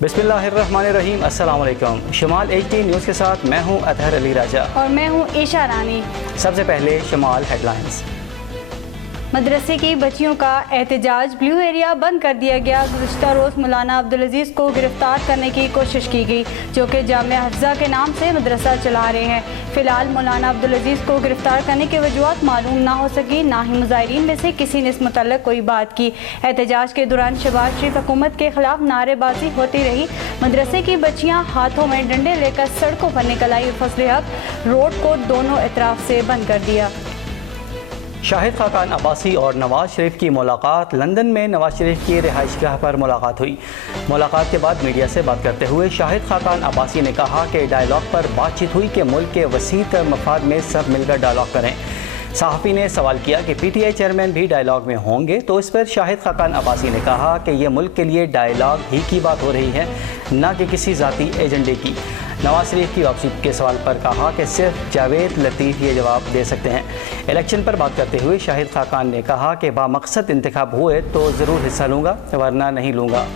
बिस्मिल्लाहिर्रहमानिर्रहीम। अस्सलाम वालेकुम। शमाल HD न्यूज़ के साथ मैं हूं अतहर अली राजा और मैं हूं ईशा रानी। सबसे पहले शमाल हेडलाइंस। मदरसे की बच्चियों का एहतजाज, ब्लू एरिया बंद कर दिया गया। गुज़िश्ता रोज़ मौलाना अब्दुल अजीज़ को गिरफ्तार करने की कोशिश की गई, जो कि जामिया हफ्ज़ा के नाम से मदरसा चला रहे हैं। फ़िलहाल मौलाना अब्दुल अजीज़ को गिरफ्तार करने की वजूहत मालूम ना हो सकी, ना ही मुज़ाहिरीन में से किसी ने इस मुतल्लिक़ कोई बात की। एहतजाज के दौरान शहबाज शरीफ हुकूमत के खिलाफ नारेबाजी होती रही। मदरसे की बच्चियाँ हाथों में डंडे लेकर सड़कों पर निकल आई। फजल हक रोड को दोनों अतराफ से बंद कर दिया। शाहिद खाकान अब्बासी और नवाज शरीफ की मुलाकात। लंदन में नवाज शरीफ की रिहाइशगाह पर मुलाकात हुई। मुलाकात के बाद मीडिया से बात करते हुए शाहिद खाकान अब्बासी ने कहा कि डायलॉग पर बातचीत हुई कि मुल्क के वसी तर मफाद में सब मिलकर डायलॉग करें। सहाफ़ी ने सवाल किया कि PTI चेयरमैन भी डायलॉग में होंगे, तो इस पर शाहिद खाकान अब्बासी ने कहा कि यह मुल्क के लिए डायलॉग ही की बात हो रही है, ना कि किसी ज़ाती एजेंडे की। नवाज शरीफ की वापसी के सवाल पर कहा कि सिर्फ जावेद लतीफ़ ये जवाब दे सकते हैं। इलेक्शन पर बात करते हुए शाहिद खाकान ने कहा कि बामकसद इंतखाब हुए तो ज़रूर हिस्सा लूँगा, वरना नहीं लूँगा।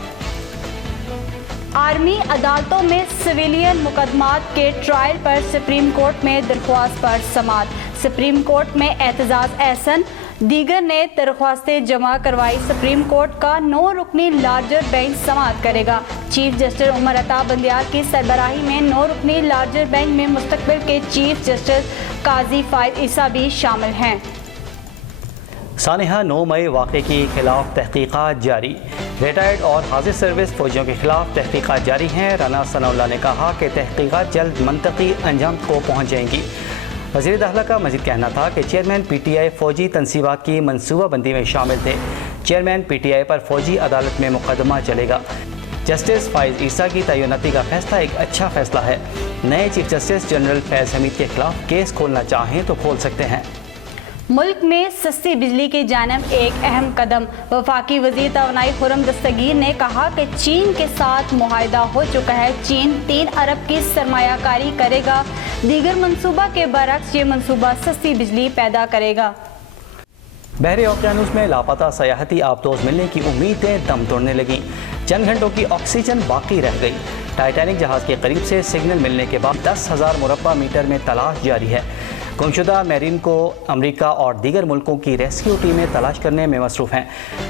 आर्मी अदालतों में सिविलियन मुकदमात के ट्रायल पर सुप्रीम कोर्ट में दरख्वास्त पर समाअत। सुप्रीम कोर्ट में एतजाज एहसन दीगर ने दरख्वास्तें जमा करवाई। सुप्रीम कोर्ट का 9 रुकनी लार्जर बेंच समाअत करेगा। चीफ जस्टिस उमर अता बंदियार की सरबराही में 9 रुकनी लार्जर बेंच में मुस्तकबिल के चीफ जस्टिस काजी फायद ईसा भी शामिल हैं। सानिहा 9 मई वाक़े के खिलाफ तहकीकात जारी। रिटायर्ड और हाजिर सर्विस फौजियों के खिलाफ तहकीकात जारी हैं। राना सनाउल्लाह ने कहा कि तहकीकात जल्द मंतकी अंजाम को पहुँच जाएंगी। वज़ीर दाखिला का मज़ीद कहना था कि चेयरमैन PTI फ़ौजी तनसीबात की मनसूबाबंदी में शामिल थे। चेयरमैन PTI पर फ़ौजी अदालत में मुकदमा चलेगा। जस्टिस फायद ईसा की तैनाती का फैसला एक अच्छा फैसला है। नए चीफ जस्टिस जनरल फैज़ हमीद के खिलाफ केस खोलना चाहें तो खोल सकते हैं। मुल्क में सस्ती बिजली की जानब एक अहम कदम। वफाकी वज़ीर तवानाई खुर्रम दस्तगीर ने कहा कि चीन के साथ मुआहदा हो चुका है। चीन 3 अरब की सरमायाकारी करेगा। दीगर मनसूबा के बरक्स ये मनसूबा सस्ती बिजली पैदा करेगा। बहरे ओकियानूस में लापता सयाहती आबदोज मिलने की उम्मीदें दम तोड़ने लगीं। चंद घंटों की ऑक्सीजन बाकी रह गई। टाइटैनिक जहाज़ के करीब से सिग्नल मिलने के बाद 10,000 मुरब्बा मीटर में तलाश जारी है। गुमशुदा मैरीन को अमेरिका और दीगर मुल्कों की रेस्क्यू टीमें तलाश करने में मसरूफ़ हैं।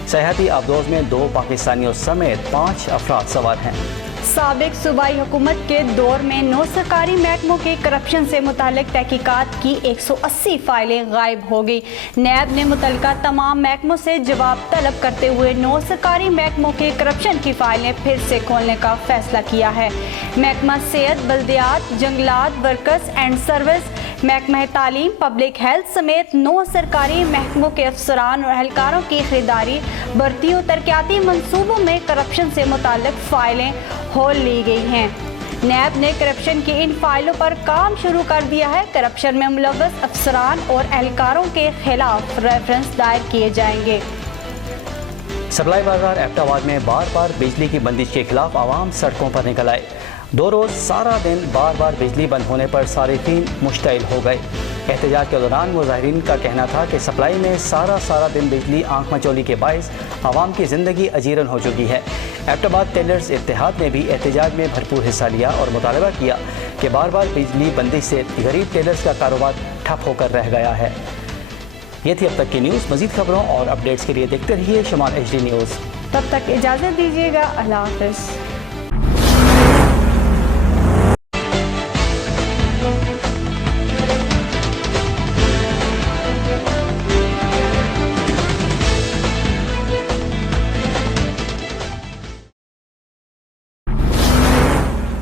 सयाहती आबदोज में 2 पाकिस्तानियों समेत 5 अफराद सवार हैं। साबिक सूबाई हुकूमत के दौर में 9 सरकारी महकमों के करप्शन से मुतालिक तहकीकात की 180 फाइलें गायब हो गई। नैब ने मुतल्लिका तमाम महकमों से जवाब तलब करते हुए 9 सरकारी महकमों के करप्शन की फाइलें फिर से खोलने का फैसला किया है। महकमा सेहत, बल्दियात, जंगलात, वर्कर्स एंड सर्विस, महकमा तालीम, पब्लिक हेल्थ समेत 9 सरकारी महकमों के अफसरान और एहलकारों की खरीदारी, भर्तियों, तरक्याती मंसूबों में करप्शन से मुतालिक फाइलें खोल ली गई हैं। नैब ने करप्शन की इन फाइलों पर काम शुरू कर दिया है। करप्शन में मुलव्वस अफसरान और एहलकारों के खिलाफ रेफरेंस दायर किए जाएंगे। सप्लाई बाजार एबटाबाद में बार बार बिजली की बंदिश के खिलाफ आवाम सड़कों पर निकल आए। 2 रोज़ सारा दिन बार बार बिजली बंद होने पर सारिफीन मुश्तइल हो गए। एहतजाज के दौरान मुजाहिरीन का कहना था कि सप्लाई में सारा दिन बिजली आंख मचोली के बायस आवाम की ज़िंदगी अजीरन हो चुकी है। एबटाबाद टेलर्स इत्तेहाद ने भी एहतजाज में भरपूर हिस्सा लिया और मुतालबा किया कि बार बार बिजली बंदिश से गरीब टेलर्स का कारोबार ठप होकर रह गया है। ये थी अब तक की न्यूज़। मज़ीद खबरों और अपडेट्स के लिए देखते रहिए शमाल HD न्यूज़। तब तक इजाज़त दीजिएगा। अल्लाह हाफ़िज़।